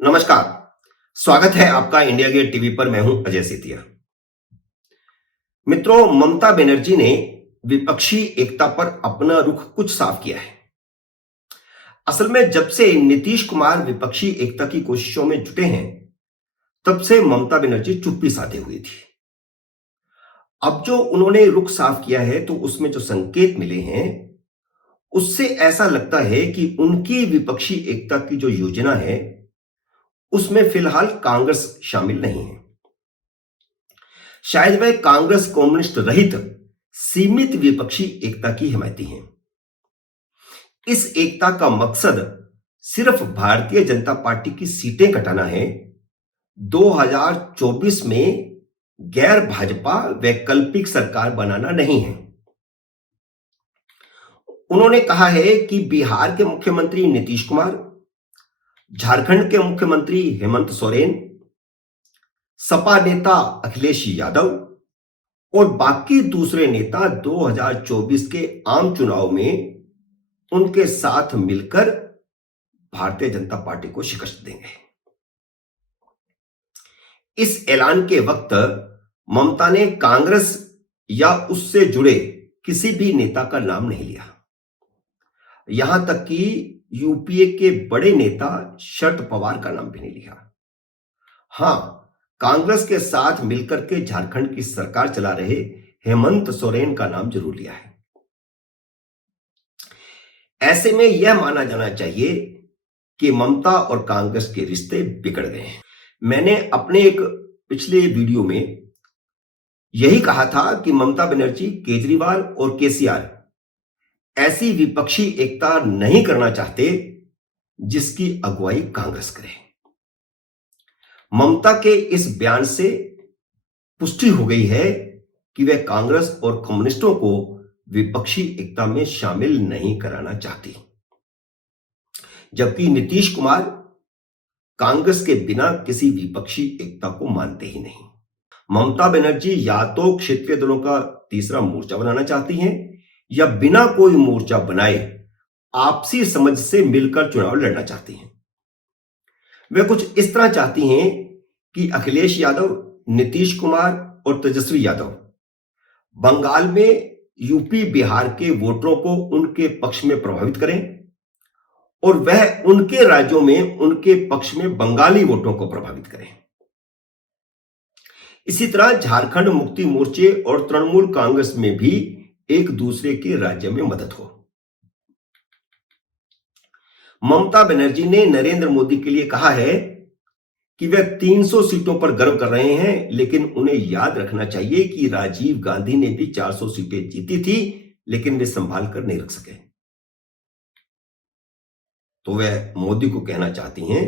नमस्कार। स्वागत है आपका इंडिया गेट टीवी पर। मैं हूं अजय सेतिया। मित्रों, ममता बनर्जी ने विपक्षी एकता पर अपना रुख कुछ साफ किया है। असल में जब से नीतीश कुमार विपक्षी एकता की कोशिशों में जुटे हैं, तब से ममता बनर्जी चुप्पी साधे हुई थी। अब जो उन्होंने रुख साफ किया है, तो उसमें जो संकेत मिले हैं, उससे ऐसा लगता है कि उनकी विपक्षी एकता की जो योजना है, उसमें फिलहाल कांग्रेस शामिल नहीं है। शायद वह कांग्रेस कम्युनिस्ट रहित सीमित विपक्षी एकता की हिमायती हैं। इस एकता का मकसद सिर्फ भारतीय जनता पार्टी की सीटें घटाना है। 2024 में गैर भाजपा वैकल्पिक सरकार बनाना नहीं है। उन्होंने कहा है कि बिहार के मुख्यमंत्री नीतीश कुमार, झारखंड के मुख्यमंत्री हेमंत सोरेन, सपा नेता अखिलेश यादव और बाकी दूसरे नेता 2024 के आम चुनाव में उनके साथ मिलकर भारतीय जनता पार्टी को शिकस्त देंगे। इस ऐलान के वक्त ममता ने कांग्रेस या उससे जुड़े किसी भी नेता का नाम नहीं लिया। यहां तक कि यूपीए के बड़े नेता शरद पवार का नाम भी नहीं लिया। हां, कांग्रेस के साथ मिलकर के झारखंड की सरकार चला रहे हेमंत सोरेन का नाम जरूर लिया है। ऐसे में यह माना जाना चाहिए कि ममता और कांग्रेस के रिश्ते बिगड़ गए हैं। मैंने अपने एक पिछले वीडियो में यही कहा था कि ममता बनर्जी, केजरीवाल और केसीआर ऐसी विपक्षी एकता नहीं करना चाहते जिसकी अगुवाई कांग्रेस करे। ममता के इस बयान से पुष्टि हो गई है कि वह कांग्रेस और कम्युनिस्टों को विपक्षी एकता में शामिल नहीं कराना चाहती, जबकि नीतीश कुमार कांग्रेस के बिना किसी विपक्षी एकता को मानते ही नहीं। ममता बनर्जी या तो क्षेत्रीय दलों का तीसरा मोर्चा बनाना चाहती हैं या बिना कोई मोर्चा बनाए आपसी समझ से मिलकर चुनाव लड़ना चाहती हैं। वे कुछ इस तरह चाहती हैं कि अखिलेश यादव, नीतीश कुमार और तेजस्वी यादव बंगाल में यूपी, बिहार के वोटरों को उनके पक्ष में प्रभावित करें और वह उनके राज्यों में उनके पक्ष में बंगाली वोटों को प्रभावित करें। इसी तरह झारखंड मुक्ति मोर्चे और तृणमूल कांग्रेस में भी एक दूसरे के राज्य में मदद हो। ममता बनर्जी ने नरेंद्र मोदी के लिए कहा है कि वे 300 सीटों पर गर्व कर रहे हैं, लेकिन उन्हें याद रखना चाहिए कि राजीव गांधी ने भी 400 सीटें जीती थी, लेकिन वे संभाल कर नहीं रख सके। तो वह मोदी को कहना चाहती हैं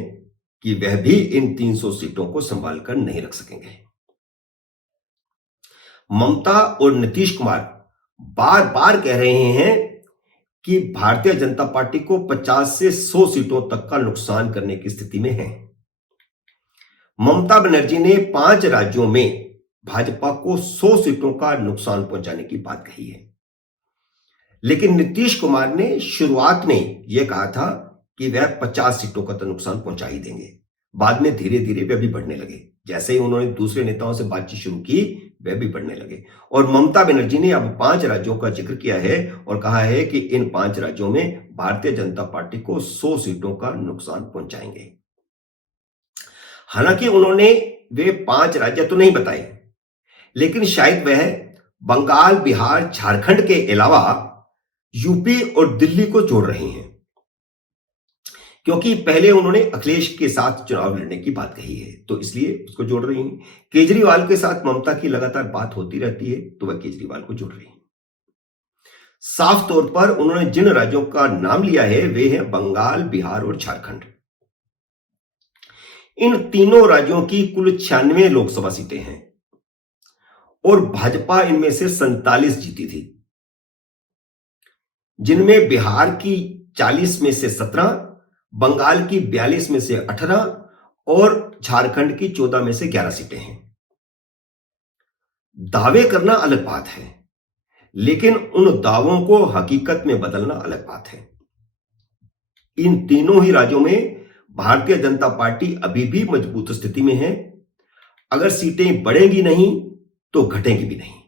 कि वह भी इन 300 सीटों को संभाल कर नहीं रख सकेंगे। ममता और नीतीश कुमार बार बार कह रहे हैं कि भारतीय जनता पार्टी को 50 से 100 सीटों तक का नुकसान करने की स्थिति में है। ममता बनर्जी ने 5 राज्यों में भाजपा को 100 सीटों का नुकसान पहुंचाने की बात कही है, लेकिन नीतीश कुमार ने शुरुआत में यह कहा था कि वह 50 सीटों का तो नुकसान पहुंचा ही देंगे। बाद में धीरे धीरे वे भी बढ़ने लगे। जैसे ही उन्होंने दूसरे नेताओं से बातचीत शुरू की, वे भी बढ़ने लगे। और ममता बनर्जी ने अब 5 राज्यों का जिक्र किया है और कहा है कि इन 5 राज्यों में भारतीय जनता पार्टी को 100 सीटों का नुकसान पहुंचाएंगे। हालांकि उन्होंने वे 5 राज्य तो नहीं बताए, लेकिन शायद वह बंगाल, बिहार, झारखंड के अलावा यूपी और दिल्ली को जोड़ रही हैं, क्योंकि पहले उन्होंने अखिलेश के साथ चुनाव लड़ने की बात कही है, तो इसलिए उसको जोड़ रही हैं। केजरीवाल के साथ ममता की लगातार बात होती रहती है, तो वह केजरीवाल को जोड़ रही हैं। साफ तौर पर उन्होंने जिन राज्यों का नाम लिया है वे हैं बंगाल, बिहार और झारखंड। इन तीनों राज्यों की कुल 96 लोकसभा सीटें हैं और भाजपा इनमें से 47 जीती थी, जिनमें बिहार की 40 में से 17, बंगाल की 42 में से 18 और झारखंड की 14 में से 11 सीटें हैं। दावे करना अलग बात है, लेकिन उन दावों को हकीकत में बदलना अलग बात है। इन तीनों ही राज्यों में भारतीय जनता पार्टी अभी भी मजबूत स्थिति में है। अगर सीटें बढ़ेंगी नहीं तो घटेंगी भी नहीं।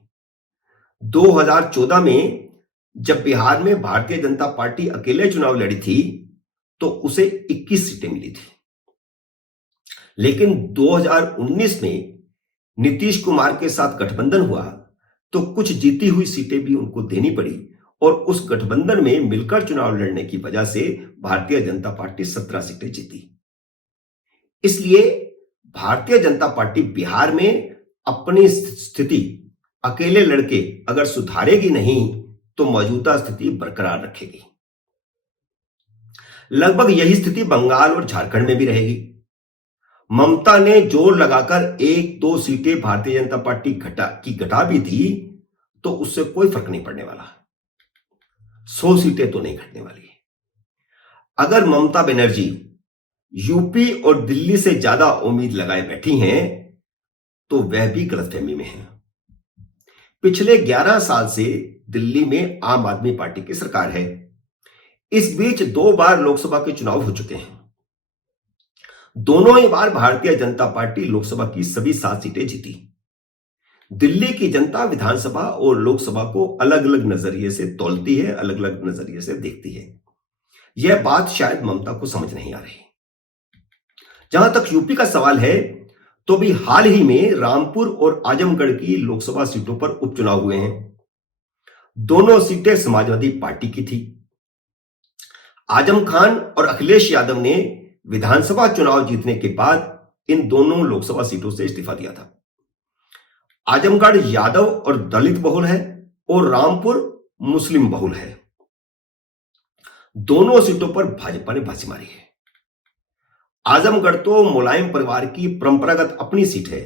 2014 में जब बिहार में भारतीय जनता पार्टी अकेले चुनाव लड़ी थी तो उसे 21 सीटें मिली थी। लेकिन 2019 में नीतीश कुमार के साथ गठबंधन हुआ तो कुछ जीती हुई सीटें भी उनको देनी पड़ी और उस गठबंधन में मिलकर चुनाव लड़ने की वजह से भारतीय जनता पार्टी 17 सीटें जीती। इसलिए भारतीय जनता पार्टी बिहार में अपनी स्थिति अकेले लड़के अगर सुधारेगी नहीं तो मौजूदा स्थिति बरकरार रखेगी। लगभग यही स्थिति बंगाल और झारखंड में भी रहेगी। ममता ने जोर लगाकर 1-2 सीटें भारतीय जनता पार्टी घटा भी थी तो उससे कोई फर्क नहीं पड़ने वाला। 100 सीटें तो नहीं घटने वाली। अगर ममता बनर्जी यूपी और दिल्ली से ज्यादा उम्मीद लगाए बैठी हैं तो वह भी गलतफहमी में है। पिछले 11 साल से दिल्ली में आम आदमी पार्टी की सरकार है। इस बीच 2 बार लोकसभा के चुनाव हो चुके हैं। दोनों ही बार भारतीय जनता पार्टी लोकसभा की सभी 7 सीटें जीती। दिल्ली की जनता विधानसभा और लोकसभा को अलग अलग नजरिए से तौलती है, अलग अलग नजरिए से देखती है। यह बात शायद ममता को समझ नहीं आ रही। जहां तक यूपी का सवाल है तो भी हाल ही में रामपुर और आजमगढ़ की लोकसभा सीटों पर उपचुनाव हुए हैं। दोनों सीटें समाजवादी पार्टी की थी। आजम खान और अखिलेश यादव ने विधानसभा चुनाव जीतने के बाद इन दोनों लोकसभा सीटों से इस्तीफा दिया था। आजमगढ़ यादव और दलित बहुल है और रामपुर मुस्लिम बहुल है। दोनों सीटों पर भाजपा ने बाजी मारी है। आजमगढ़ तो मुलायम परिवार की परंपरागत अपनी सीट है।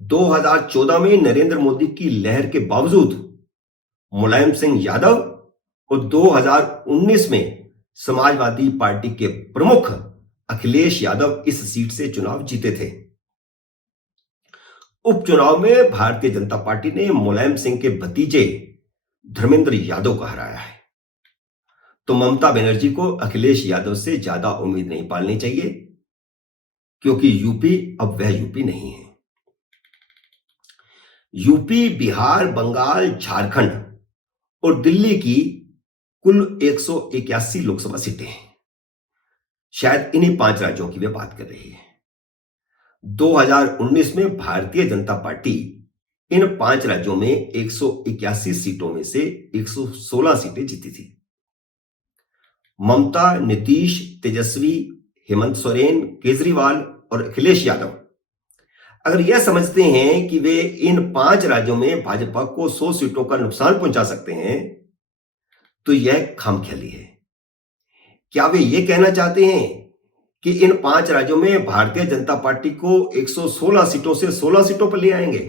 2014 में नरेंद्र मोदी की लहर के बावजूद मुलायम सिंह यादव और 2019 में समाजवादी पार्टी के प्रमुख अखिलेश यादव इस सीट से चुनाव जीते थे। उपचुनाव में भारतीय जनता पार्टी ने मुलायम सिंह के भतीजे धर्मेंद्र यादव को हराया है। तो ममता बनर्जी को अखिलेश यादव से ज्यादा उम्मीद नहीं पालनी चाहिए क्योंकि यूपी अब वह यूपी नहीं है। यूपी, बिहार, बंगाल, झारखंड और दिल्ली की कुल 181 लोकसभा सीटें हैं। शायद इन्हीं 5 राज्यों की वे बात कर रही है। 2019 में भारतीय जनता पार्टी इन 5 राज्यों में 181 सीटों में से 116 सीटें जीती थी। ममता, नीतीश, तेजस्वी, हेमंत सोरेन, केजरीवाल और अखिलेश यादव अगर यह समझते हैं कि वे इन 5 राज्यों में भाजपा को 100 सीटों का नुकसान पहुंचा सकते हैं तो यह खामख्याली है। क्या वे यह कहना चाहते हैं कि इन 5 राज्यों में भारतीय जनता पार्टी को 116 सीटों से 16 सीटों पर ले आएंगे?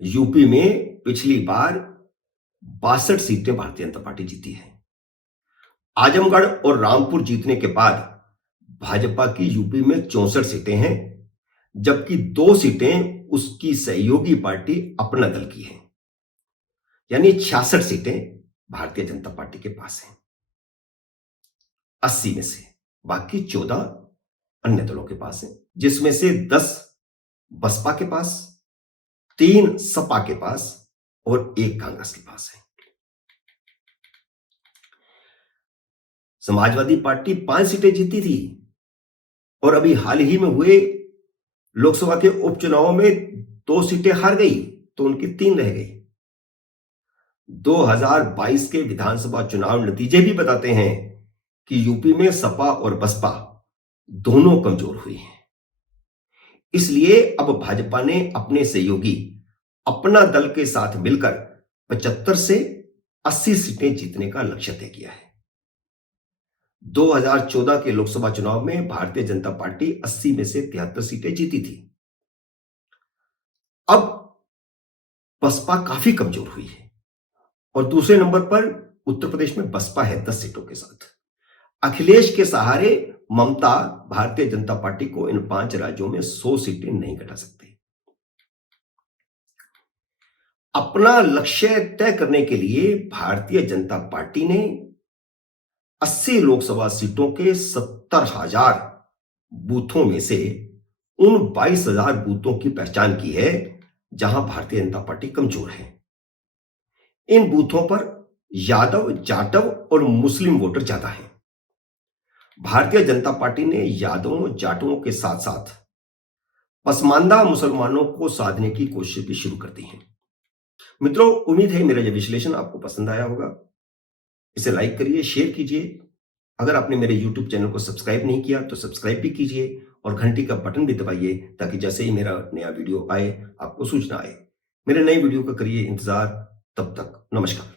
यूपी में पिछली बार 62 सीटें भारतीय जनता पार्टी जीती है। आजमगढ़ और रामपुर जीतने के बाद भाजपा की यूपी में 64 सीटें हैं, जबकि 2 सीटें उसकी सहयोगी पार्टी अपना दल की हैं। यानी 66 सीटें भारतीय जनता पार्टी के पास हैं 80 में से। बाकी 14 अन्य दलों के पास हैं, जिसमें से 10 बसपा के पास, 3 सपा के पास और 1 कांग्रेस के पास है। समाजवादी पार्टी 5 सीटें जीती थी और अभी हाल ही में हुए लोकसभा के उपचुनावों में 2 सीटें हार गई तो उनकी 3 रह गई। 2022 के विधानसभा चुनाव नतीजे भी बताते हैं कि यूपी में सपा और बसपा दोनों कमजोर हुई हैं। इसलिए अब भाजपा ने अपने सहयोगी अपना दल के साथ मिलकर 75 से 80 सीटें जीतने का लक्ष्य तय किया है। 2014 के लोकसभा चुनाव में भारतीय जनता पार्टी 80 में से 73 सीटें जीती थी। अब बसपा काफी कमजोर हुई है और दूसरे नंबर पर उत्तर प्रदेश में बसपा है 10 सीटों के साथ। अखिलेश के सहारे ममता भारतीय जनता पार्टी को इन 5 राज्यों में 100 सीटें नहीं घटा सकती। अपना लक्ष्य तय करने के लिए भारतीय जनता पार्टी ने 80 लोकसभा सीटों के 70,000 बूथों में से उन 22,000 बूथों की पहचान की है जहां भारतीय जनता पार्टी कमजोर है। इन बूथों पर यादव, जाटव और मुस्लिम वोटर ज्यादा हैं। भारतीय जनता पार्टी ने यादवों, जाटवों के साथ साथ पसमानदा मुसलमानों को साधने की कोशिश भी शुरू कर दी है। मित्रों, उम्मीद है मेरा यह विश्लेषण आपको पसंद आया होगा। इसे लाइक करिए, शेयर कीजिए। अगर आपने मेरे YouTube चैनल को सब्सक्राइब नहीं किया तो सब्सक्राइब भी कीजिए और घंटी का बटन भी दबाइए ताकि जैसे ही मेरा नया वीडियो आए आपको सूचना आए। मेरे नए वीडियो का करिए इंतजार। तब तक नमस्कार।